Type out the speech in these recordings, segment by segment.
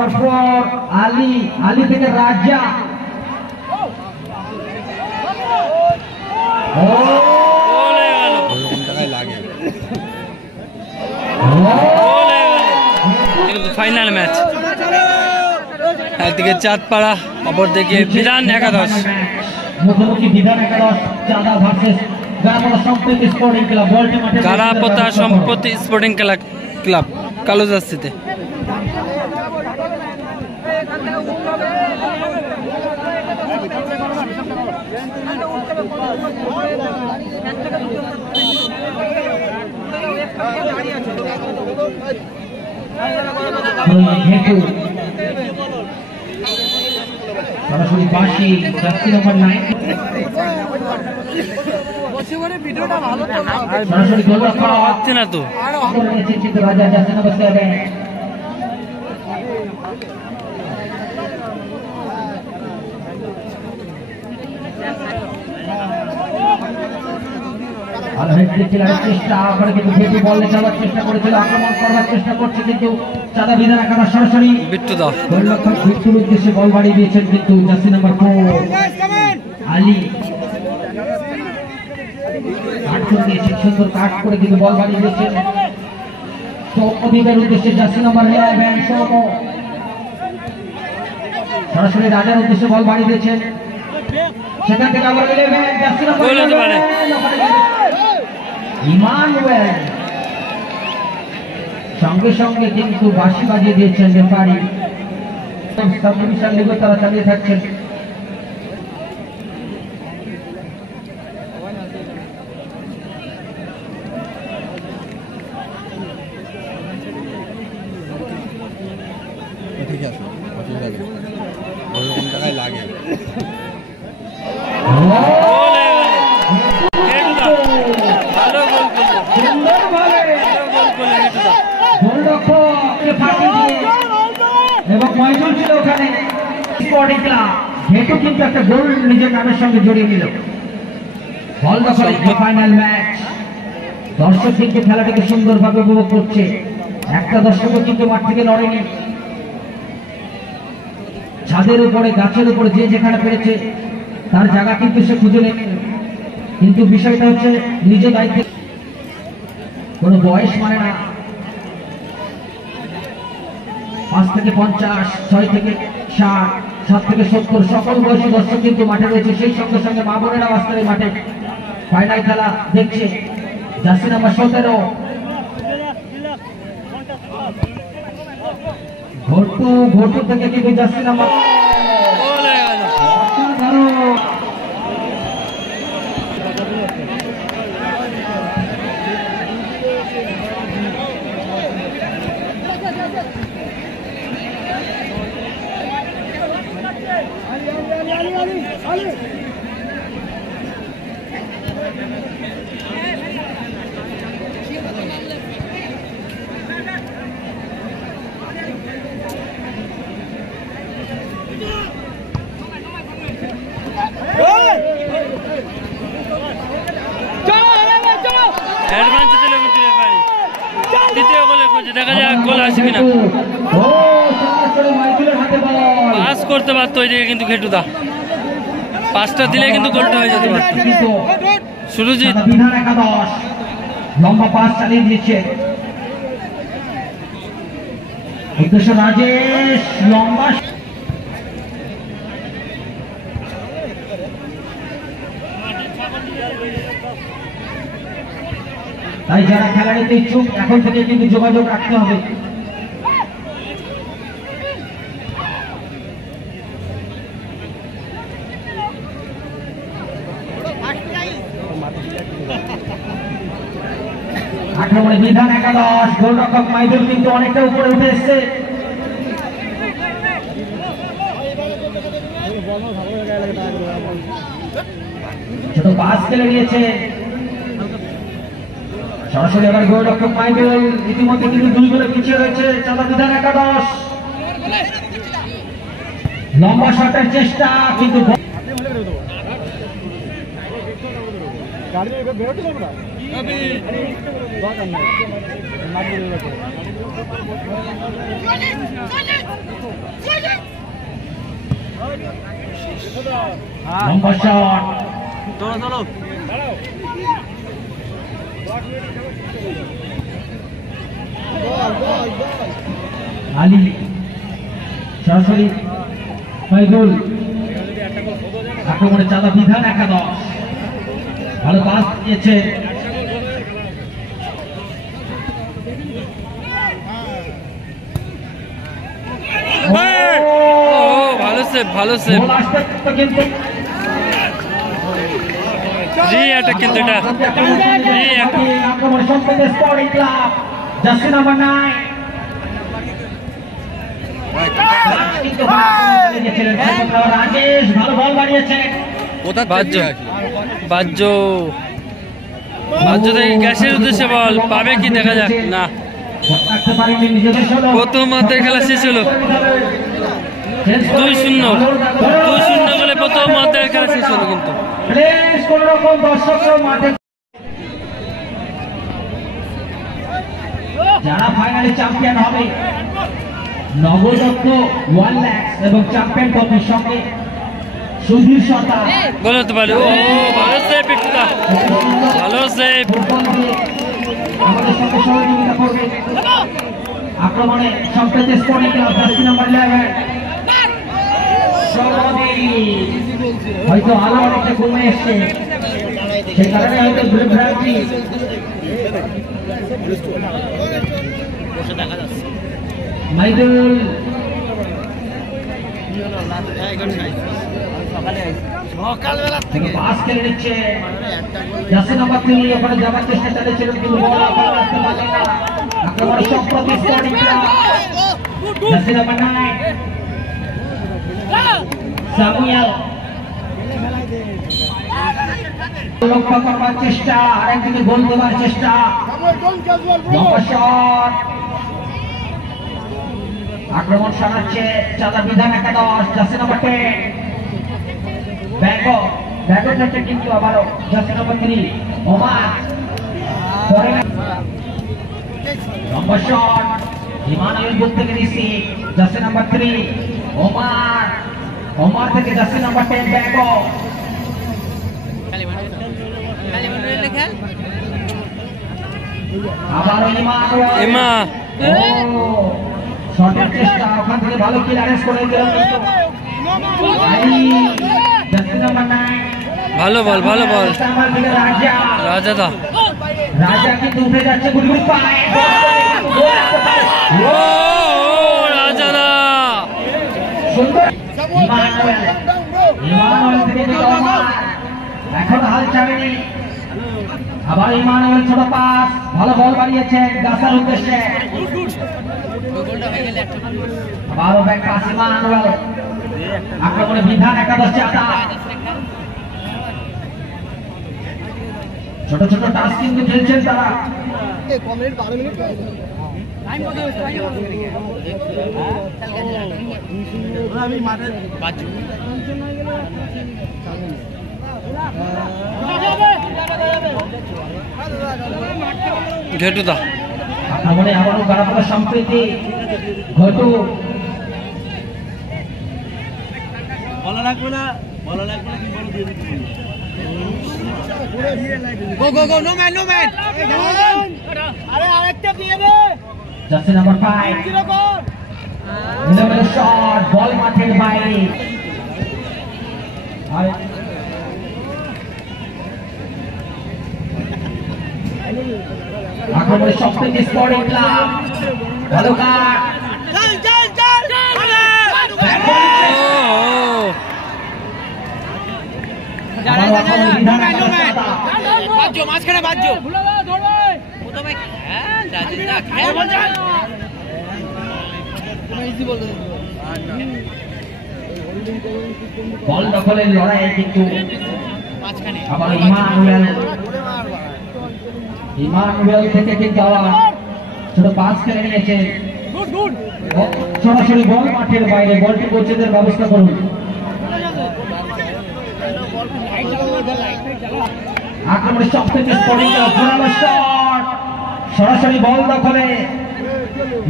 Number 4 Ali, Ali থেকে রাজা। Final match, একদিকে চাঁদপাড়া অপরদিকে বিধান একাদশ। মুখোমুখি বিধান একাদশ চাঁদা ভার্সেস গারাপোতা সম্প্রীতি স্পোর্টিং ক্লাব। বলটি মাঠে গারাপোতা সম্প্রীতি স্পোর্টিং ক্লাব কালো জার্সিতে। সরাসরি বাসি জার্সি নাম্বার 9 সরাসরি গোল রক্ষা হচ্ছে না তো। রাজা জার্সি নাম্বার 7। চেষ্টা করে কিন্তু ভেটি বল চালার চেষ্টা করেছিল, আক্রমণ করার চেষ্টা করছে কিন্তু চাঁদা বিধান একাদশ সরাসরি বিট্টু দাও গোলরক্ষক বিট্টুর উদ্দেশ্যে বল বাড়িয়ে দিয়েছেন কিন্তু জার্সি নাম্বার 4 আলী কাট করে দিয়েছেন, সুন্দর কাট করে কিন্তু বল বাড়িয়ে দিয়েছেন সৌম্যদীপের উদ্দেশ্যে জার্সি নাম্বার 11 সৌম্য সরাসরি রাজার উদ্দেশ্যে বল বাড়িয়ে দিয়েছেন, সেখান থেকে আবার 11 জার্সি নাম্বার ইমানুয়েল সঙ্গে সঙ্গে কিন্তু বাঁশি বাজিয়ে দিয়েছেন রেফারি। সাবডিভিশন লিগে তারা চালিয়ে থাকছেন। ঠিক আছে, লাগে এবং কয়জন ছিল ওখানে স্পোর্টিং ক্লাব হেতু কিন্তু একটা গোল নিজের নামের সঙ্গে জড়িয়ে নিল। বল দখল ফাইনাল ম্যাচ, দর্শক কিন্তু খেলাটাকে সুন্দরভাবে উপভোগ করছে, একটা দর্শকও কিন্তু মাঠ থেকে নড়েনি। ছাদের উপরে গাছের উপরে যে যেখানে পেরেছে তার জায়গা কিন্তু সে খুঁজে নেয়, কিন্তু বিষয়টা হচ্ছে নিজের দায়িত্বে কোনো বয়স মানে না। 5 থেকে 50, 6 থেকে 60, 7 থেকে 70 সকল বয়সী দর্শক কিন্তু মাঠে রয়েছে। সেই সঙ্গে সঙ্গে মা বোনেরা বাস্তবে মাঠে ফাইনাল খেলা দেখছে। জার্সি নাম্বার 17 ঘটু থেকে কিন্তু জার্সি নাম্বার দেখা যাক গোল আসে কিনা। পাস করতে পারতো ওইদিকে কিন্তু ঘেটুদা, পাঁচটা দিলে কিন্তু গোলটা হয়ে যেতে পারত। সুরজিৎ বিধান একাদশ লম্বা পাস চালিয়ে দিয়েছে, উদ্দেশ্য রাজেশ লম্বা তাই যারা খেলা নিতে ইচ্ছুক এখন থেকে কিন্তু যোগাযোগ রাখতে হবে। আক্রমণে বিধান একাদশ, গোলরক্ষক মাইদুল কিন্তু অনেকটা উপরে উঠে এসছে। ছোট পাস খেলে নিয়েছে সরাসরি, আবার গোলরক্ষক মাইদুল ইতিমধ্যে কিন্তু 2 গোলে পিছিয়ে রয়েছে চাঁদা বিধান একাদশ। লম্বা শটের চেষ্টা কিন্তু লম্বা শট, আলী সরাসরি ফয়জুল, আক্রমণে চাঁদা বিধান একাদশ, ভালো পাস দিয়েছে। ভালো সেভ, ভালো সেভ। কিন্তু কিন্তু এটা আক্রমণে সম্পন্ন স্পোর্টিং ক্লাব জার্সি নাম্বার 9 কিন্তু রাজেশ ভালো বল বাড়িয়েছেন। বাহ্য থেকে গ্যাসের উদ্দেশ্যে বল পাবে কি দেখা যাক। না, প্রথম অর্ধের খেলা শেষ হলো 2-0 বলে প্রথম অর্ধের খেলা শেষ হলো। কিন্তু কোন রকম দর্শক মাঠে যারা ফাইনালে চ্যাম্পিয়ন হবে নগদ 1 লাখ এবং চ্যাম্পিয়ন ট্রফির সঙ্গে সুধীর সরকার গোল হতে পারে। ও ভালো সেভ, ভালো সেভ। আমাদের সাথে সহযোগিতা করবে আক্রমণে সম্প্রতি স্পোর্টিং ক্লাব জার্সি নাম্বার 11 হয়তো আলো অনেকটা কমে এসছে, সেই কারণে হয়তো বিভ্রান্তি। মাইদুল থেকে পাস খেলে নিচ্ছে জার্সি নাম্বার 3, ওখানে যাবার চেষ্টা চালিয়েছিলেন কিন্তু বল আসতে পারলেন না। আক্রমণে সম্প্রতি sporting club jersey number 9 Samuel লক্ষ্য করবার চেষ্টা, আরেকদিকে গোল দেওয়ার চেষ্টা, লম্বা শট, আক্রমণ সারাচ্ছে চাঁদা বিধান একাদশ জার্সি নাম্বার 10 ব্যাগও যাচ্ছে কিন্তু আবারও জার্সি নাম্বার 3 ওমান পরে লম্বা শট, ইমানুয়েল বুক থেকে রিসিভ জার্সি নাম্বার 3 ওমার থেকে জার্সি নাম্বার 10 ব্যাগও আবারও ইমা শটের চেষ্টা, ওখান থেকে ভালো ক্লিয়ারেন্স করে দিল জার্সি নাম্বার 9। ভালো বল, ভালো বল। রাজা কিন্তু উঠে যাচ্ছে গুলি পায়। ও রাজা সুন্দর ইমানুয়েল থেকে এখন হাল ছাড়েনি। আবার ইমানুয়েল ছোট পাস, ভালো বল বাড়িয়েছেন গাছার উদ্দেশ্যে। আবারও ব্যাক পাস ইমানুয়েল, আক্রমণে বিধান একাদশ চাঁদা। ছোট ছোট টাস্ক কিন্তু খেলছেন তারা। ঘেটুদা আক্রমণে আবারও গারাপাড়া সম্প্রীতি ঘটু বলা লাগবে না কি বলো দিয়ে দিচ্ছি। গো নো ম্যান আরে আরেকটা দিয়ে দে। জার্সি নাম্বার 5 ইলেভেন শট, বল মাঠের বাইরে। আক্রমণে সপ্তমী স্পোর্টিং ক্লাব ভালো কাট, মাঝখানে বাজ্য বল দখলের লড়াই কিন্তু আবার ইমানুয়েল থেকে কিন্তু আবার ছোট পাস খেলে নিয়েছে। সরাসরি বল মাঠের বাইরে, বলটি কোচেদের ব্যবস্থা করুন। আক্রমণে সবথেকে স্পোর্টিং শট, সরাসরি বল দখলে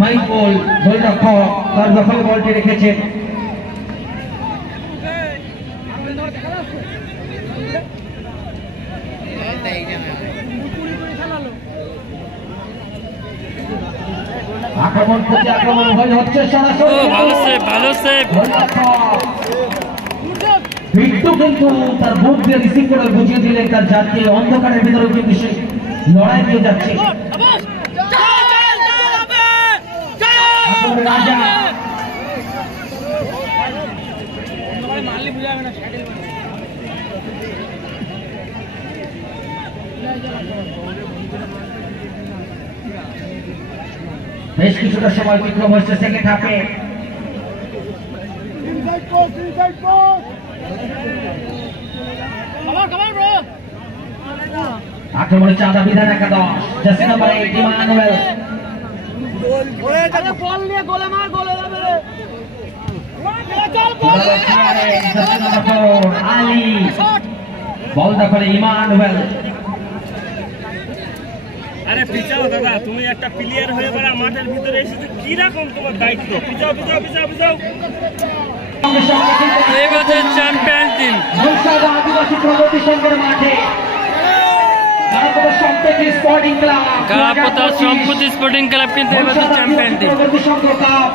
মাইকুল গোলরক্ষক তার দখলে বলটি রেখেছেন। আক্রমণ প্রতি আক্রমণ হচ্ছে ও সরাসরি ভালো সেভ, ভালো সেভ। বিট্টু কিন্তু তার বুক দিয়ে রিসিভ করে বুঝিয়ে দিলেন তার জাতকে অন্ধকারের ভিতরে কিন্তু সে লড়াই দিয়ে যাচ্ছে। রাজা বেশ কিছুটা সময় বিক্রম হচ্ছে সেকেন্ড হাফে। আক্রমণে চাঁদা বিধান একাদশ, jersey number 8 Emmanuel. Jersey number 4 Ali, ball দখলে ইমানুয়েল। আরে পিছাও দাদা, তুমি একটা প্লেয়ার হয়ে পড়া মাঠের ভিতরে এসেছো, কি রকম তোমার দায়িত্ব? পিছাও পিছাও পিছাও পিছাও। এই বছর চ্যাম্পিয়ন টিম মুর্শিদাবাদ আদিবাসী প্রগতি সংঘের মাঠে গারাপোতা সম্প্রতি স্পোর্টিং ক্লাব, গারাপোতা সম্প্রতি স্পোর্টিং ক্লাব কিন্তু এই বছর চ্যাম্পিয়ন টিম। প্রগতি সংঘ কাপ